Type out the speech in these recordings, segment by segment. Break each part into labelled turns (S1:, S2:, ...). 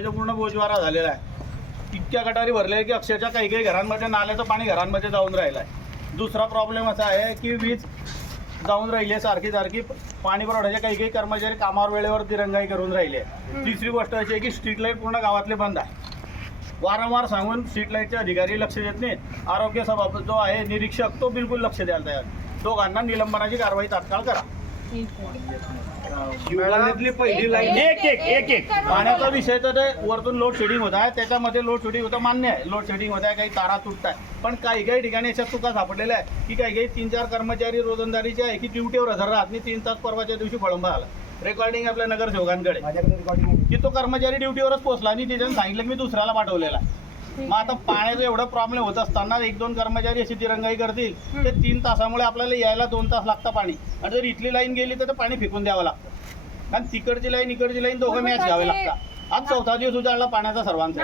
S1: मुंबईचा पूर्ण बोजवारा झालेला आहे. इतक्या गटारी भरले की अक्षरशः काही काही घरांमध्ये नाल्याचं पाणी घरांमध्ये जाऊन राहिलं आहे दुसरा प्रॉब्लेम असा आहे की वीज जाऊन राहिली आहे सारखी सारखी. पाणी पुरवठ्याचे काही काही कर्मचारी कामावर वेळेवर दिरंगाई करून राहिले तिसरी गोष्ट अशी आहे की स्ट्रीट लाइट पूर्ण गावातले बंद आहे. वारंवार सांगून स्ट्रीट लाईटचे अधिकारी लक्ष देत नाहीत आरोग्य सभापती जो आहे निरीक्षक तो बिलकुल लक्ष द्यायला तयार नाही. दोघांना निलंबनाची कारवाई तात्काळ करा.
S2: पहिली लाईन.
S1: एक एक एक एक. पाण्याचा विषय तर ते वरतून लोड शेडिंग होत आहे. त्याच्यामध्ये लोड शेडिंग होतं मान्य आहे. लोड शेडिंग होत आहे काही तारा तुटत आहे पण काही काही ठिकाणी याच्यात चुका सापडलेल्या आहे की काही काही तीन चार कर्मचारी रोजंदारीचे आहे की ड्युटीवर हजर राहत नाही. तीन तास परवाच्या दिवशी फळंबा आला. रेकॉर्डिंग आपल्या नगरसेवकांकडे.
S2: माझ्याकडे रेकॉर्डिंग
S1: की तो कर्मचारी ड्युटीवरच पोहोचला आणि त्याच्यानं सांगितलं की मी दुसऱ्याला पाठवलेला आहे. मग आता पाण्याचा एवढा प्रॉब्लेम होत असताना एक दोन कर्मचारी अशी तिरंगाई करतील ते तीन तासामुळे आपल्याला यायला दोन तास लागतं पाणी. आणि जर इथली लाईन गेली तर ते पाणी फेकून द्यावं लागतं. कारण तिकडची लाईन इकडची लाईन दोघं मॅच घ्यावे लागतात. आज चौथा दिवस उजाडला पाण्याचा सर्वांचा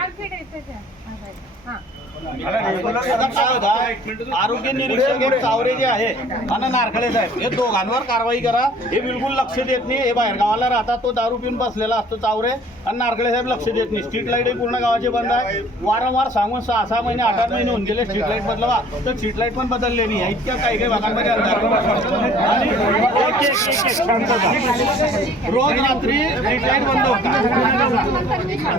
S1: आरोग्य निरीक्षक एक चावरे जे आहे आणि नारखळे साहेब हे दोघांवर कारवाई करा हे बिलकुल लक्ष देत नाही हे बाहेर गावाला राहतात तो दारू पिऊन बसलेला असतो चावरे आणि नारखळे साहेब लक्ष देत नाही स्ट्रीट लाइट पूर्ण गावाचे बंद आहे वारंवार सांगून सहा सहा महिने आठ आठ महिने होऊन गेले स्ट्रीट लाइट बदलवा तर स्ट्रीट लाइट पण बदलले नाही इतक्या काही काही भागांमध्ये आणि रोज रात्री स्ट्रीट लाइट बंद होता